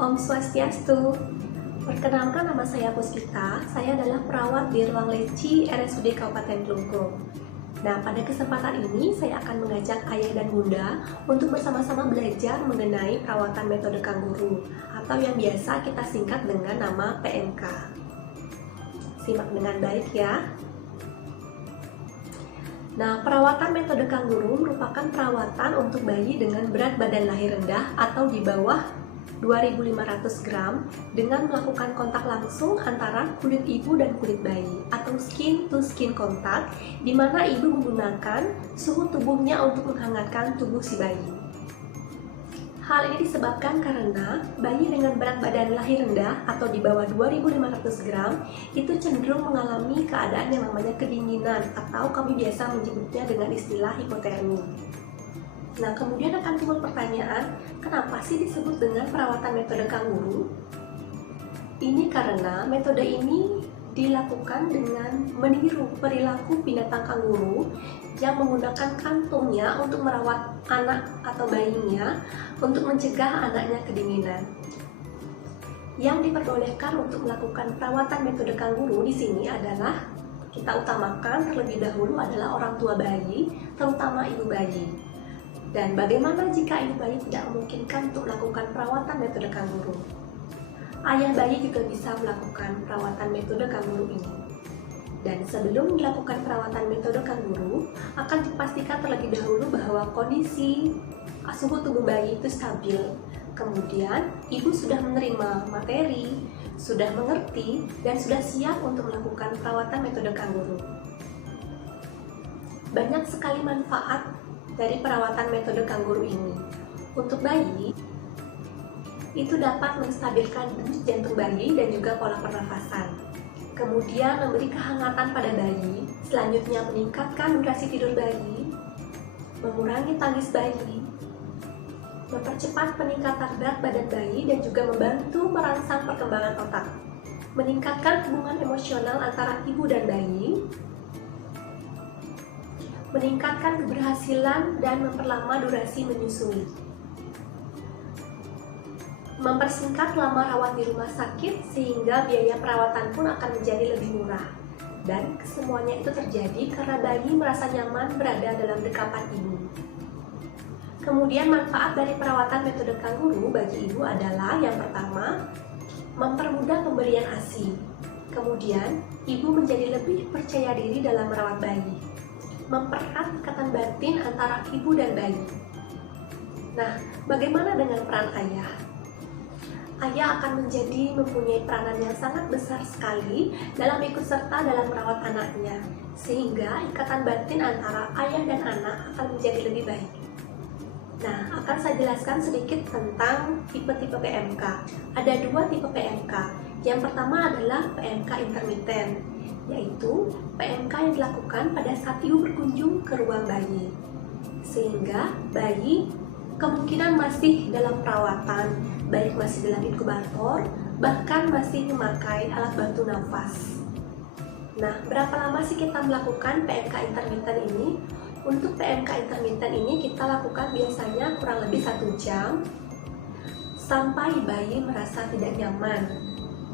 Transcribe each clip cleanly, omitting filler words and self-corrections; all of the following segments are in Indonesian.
Om Swastiastu. Perkenalkan, nama saya Puspita. Saya adalah perawat di ruang leci RSUD Kabupaten Kelungkung. Nah, pada kesempatan ini saya akan mengajak ayah dan bunda untuk bersama-sama belajar mengenai perawatan metode kangguru atau yang biasa kita singkat dengan nama PMK. Simak dengan baik ya. Nah, perawatan metode kangguru merupakan perawatan untuk bayi dengan berat badan lahir rendah atau di bawah 2.500 gram dengan melakukan kontak langsung antara kulit ibu dan kulit bayi atau skin to skin kontak, di mana ibu menggunakan suhu tubuhnya untuk menghangatkan tubuh si bayi. Hal ini disebabkan karena bayi dengan berat badan lahir rendah atau di bawah 2.500 gram itu cenderung mengalami keadaan yang namanya kedinginan atau kami biasa menyebutnya dengan istilah hipotermi. Nah, kemudian akan timbul pertanyaan, kenapa sih disebut dengan perawatan metode kangguru? Ini karena metode ini dilakukan dengan meniru perilaku binatang kangguru yang menggunakan kantungnya untuk merawat anak atau bayinya untuk mencegah anaknya kedinginan. Yang diperbolehkan untuk melakukan perawatan metode kangguru di sini adalah kita utamakan terlebih dahulu adalah orang tua bayi, terutama ibu bayi. Dan bagaimana jika ibu bayi tidak memungkinkan untuk melakukan perawatan metode kangguru? Ayah bayi juga bisa melakukan perawatan metode kangguru ini. Dan sebelum dilakukan perawatan metode kangguru, akan dipastikan terlebih dahulu bahwa kondisi suhu tubuh bayi itu stabil. Kemudian, ibu sudah menerima materi, sudah mengerti, dan sudah siap untuk melakukan perawatan metode kangguru. Banyak sekali manfaat dari perawatan metode kangguru ini. Untuk bayi, itu dapat menstabilkan denyut jantung bayi dan juga pola pernafasan. Kemudian memberi kehangatan pada bayi, selanjutnya meningkatkan durasi tidur bayi, mengurangi tangis bayi, mempercepat peningkatan berat badan bayi dan juga membantu merangsang perkembangan otak, meningkatkan hubungan emosional antara ibu dan bayi, meningkatkan keberhasilan dan memperlama durasi menyusui, mempersingkat lama rawat di rumah sakit sehingga biaya perawatan pun akan menjadi lebih murah. Dan semuanya itu terjadi karena bayi merasa nyaman berada dalam dekapan ibu. Kemudian manfaat dari perawatan metode kangguru bagi ibu adalah yang pertama, mempermudah pemberian ASI. Kemudian, ibu menjadi lebih percaya diri dalam merawat bayi, mempererat ikatan batin antara ibu dan bayi. Nah, bagaimana dengan peran ayah? Ayah akan menjadi mempunyai peranan yang sangat besar sekali dalam ikut serta dalam merawat anaknya, sehingga ikatan batin antara ayah dan anak akan menjadi lebih baik. Nah, akan saya jelaskan sedikit tentang tipe-tipe PMK. Ada dua tipe PMK. Yang pertama adalah PMK intermiten, yaitu PMK yang dilakukan pada saat ibu berkunjung ke ruang bayi, sehingga bayi kemungkinan masih dalam perawatan, baik masih dalam inkubator, bahkan masih memakai alat bantu nafas. Nah, berapa lama sih kita melakukan PMK intermiten ini? Untuk PMK intermiten ini kita lakukan biasanya kurang lebih 1 jam sampai bayi merasa tidak nyaman.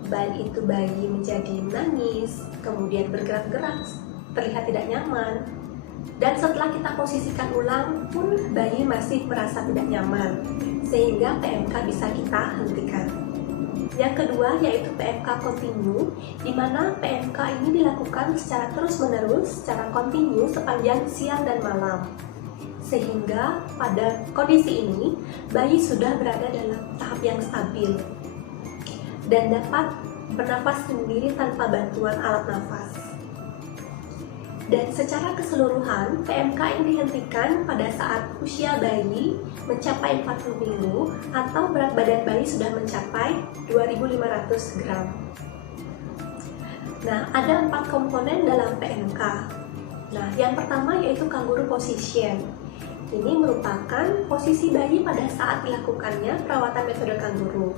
Baik itu bayi menjadi menangis, kemudian bergerak-gerak, terlihat tidak nyaman, dan setelah kita posisikan ulang pun bayi masih merasa tidak nyaman, sehingga PMK bisa kita hentikan. Yang kedua yaitu PMK kontinu, di mana PMK ini dilakukan secara terus-menerus, secara kontinu sepanjang siang dan malam, sehingga pada kondisi ini bayi sudah berada dalam tahap yang stabil dan dapat bernafas sendiri tanpa bantuan alat nafas. Dan secara keseluruhan, PMK ini dihentikan pada saat usia bayi mencapai 40 minggu atau berat badan bayi sudah mencapai 2.500 gram. Nah, ada 4 komponen dalam PMK. Nah, yang pertama yaitu kangguru position. Ini merupakan posisi bayi pada saat dilakukannya perawatan metode kangguru.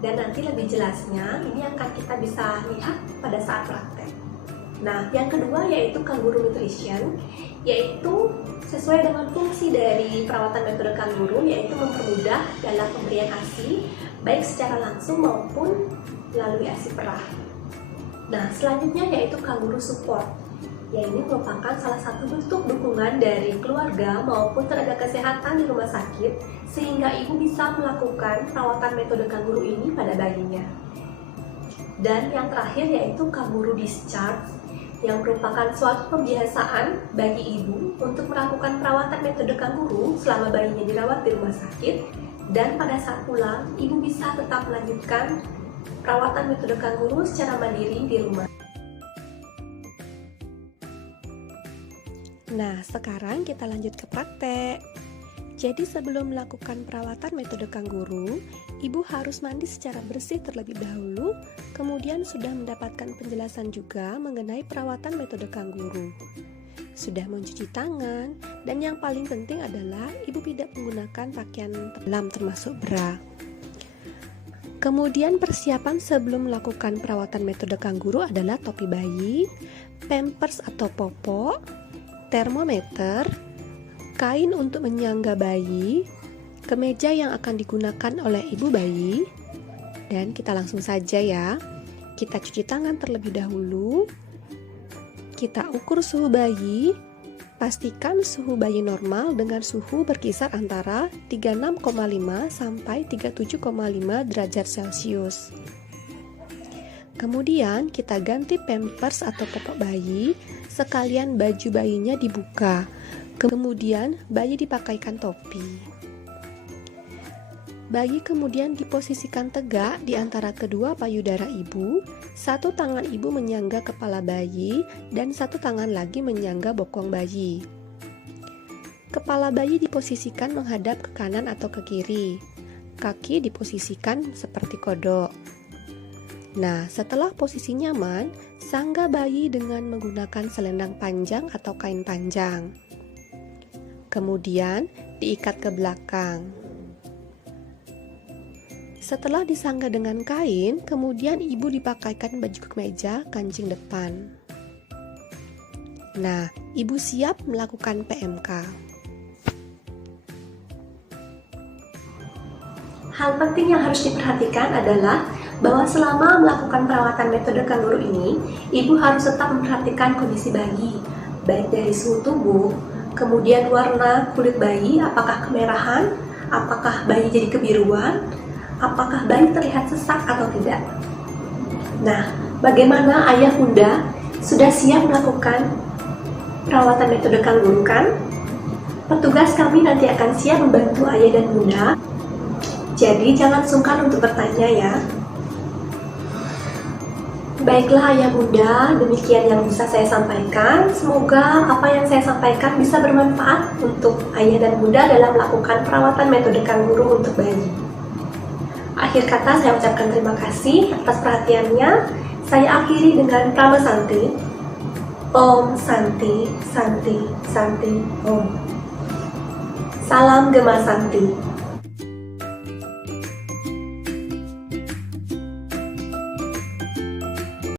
Dan nanti lebih jelasnya ini akan kita bisa lihat pada saat praktek. Nah, yang kedua yaitu kangguru nutrition, yaitu Sesuai dengan fungsi dari perawatan metode kanguru, yaitu mempermudah dalam pemberian ASI, baik secara langsung maupun melalui ASI perah. Nah, selanjutnya yaitu kanguru support. Ya, ini merupakan salah satu bentuk dukungan dari keluarga maupun tenaga kesehatan di rumah sakit, sehingga ibu bisa melakukan perawatan metode kanguru ini pada bayinya. Dan yang terakhir yaitu kanguru discharge, yang merupakan suatu pembiasaan bagi ibu untuk melakukan perawatan metode kanguru selama bayinya dirawat di rumah sakit, dan pada saat pulang, ibu bisa tetap melanjutkan perawatan metode kanguru secara mandiri di rumah. Nah, sekarang kita lanjut ke praktek. Jadi sebelum melakukan perawatan metode kanguru, ibu harus mandi secara bersih terlebih dahulu, kemudian sudah mendapatkan penjelasan juga mengenai perawatan metode kanguru. Sudah mencuci tangan, dan yang paling penting adalah ibu tidak menggunakan pakaian dalam termasuk bra. Kemudian persiapan sebelum melakukan perawatan metode kanguru adalah topi bayi, pampers atau popok, termometer, kain untuk menyangga bayi, kemeja yang akan digunakan oleh ibu bayi, dan kita langsung saja ya. Kita cuci tangan terlebih dahulu, kita ukur suhu bayi, pastikan suhu bayi normal dengan suhu berkisar antara 36,5 sampai 37,5 derajat Celcius. Kemudian kita ganti pampers atau popok bayi, sekalian baju bayinya dibuka. Kemudian bayi dipakaikan topi. Bayi kemudian diposisikan tegak di antara kedua payudara ibu, satu tangan ibu menyangga kepala bayi dan satu tangan lagi menyangga bokong bayi. Kepala bayi diposisikan menghadap ke kanan atau ke kiri. Kaki diposisikan seperti kodok. Nah, setelah posisi nyaman, sangga bayi dengan menggunakan selendang panjang atau kain panjang. Kemudian diikat ke belakang. Setelah disangga dengan kain, kemudian ibu dipakaikan baju kemeja kancing depan. Nah, ibu siap melakukan PMK. Hal penting yang harus diperhatikan adalah bahwa selama melakukan perawatan metode kanguru ini, ibu harus tetap memperhatikan kondisi bayi, baik dari suhu tubuh, kemudian warna kulit bayi, apakah kemerahan, apakah bayi jadi kebiruan, apakah bayi terlihat sesak atau tidak. Nah, bagaimana ayah bunda sudah siap melakukan perawatan metode kanguru kan? Petugas kami nanti akan siap membantu ayah dan bunda. Jadi jangan sungkan untuk bertanya ya. Baiklah ayah bunda, demikian yang bisa saya sampaikan. Semoga apa yang saya sampaikan bisa bermanfaat untuk ayah dan bunda dalam melakukan perawatan metode kanguru untuk bayi. Akhir kata saya ucapkan terima kasih atas perhatiannya. Saya akhiri dengan Prama Santi. Om Santi, Santi, Santi, Om. Salam Gema Santi.